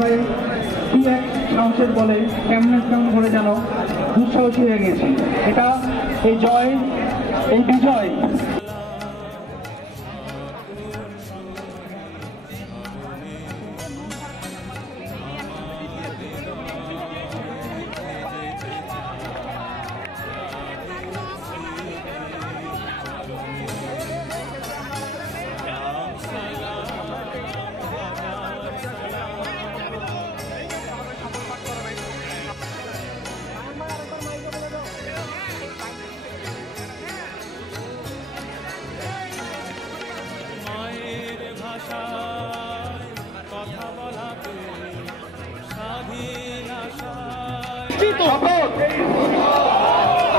ভাই কি এক সাহসের বলে কেমন করে যেন দুঃসাহসী হয়ে গেছে। এটা এই জয়, এই বিজয়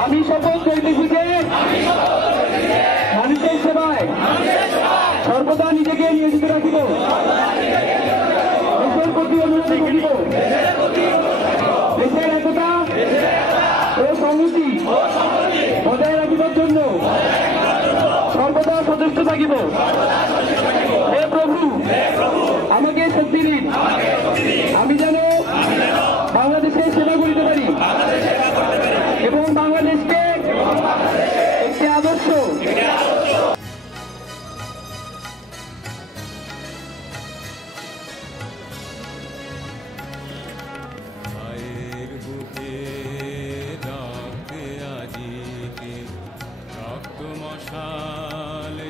আমি শপথ করিতেছি যে মানুষের সেবায় সর্বদা নিজেকে নিয়োজিত রাখিব, দেশের প্রতি অনুরোধ করিব, দেশের একতা ও সংহতি বজায় রাখিবার জন্য সর্বদা সচেষ্ট থাকিব। হে প্রভু, আমাকে শক্তি দিন, আমি যেন বাংলাদেশের সেবা করিতে পারি এবং বাংলাদেশকে একটি আদর্শ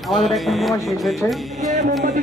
আমাদের একটা সময় শেষ হয়েছে। মোমবাতি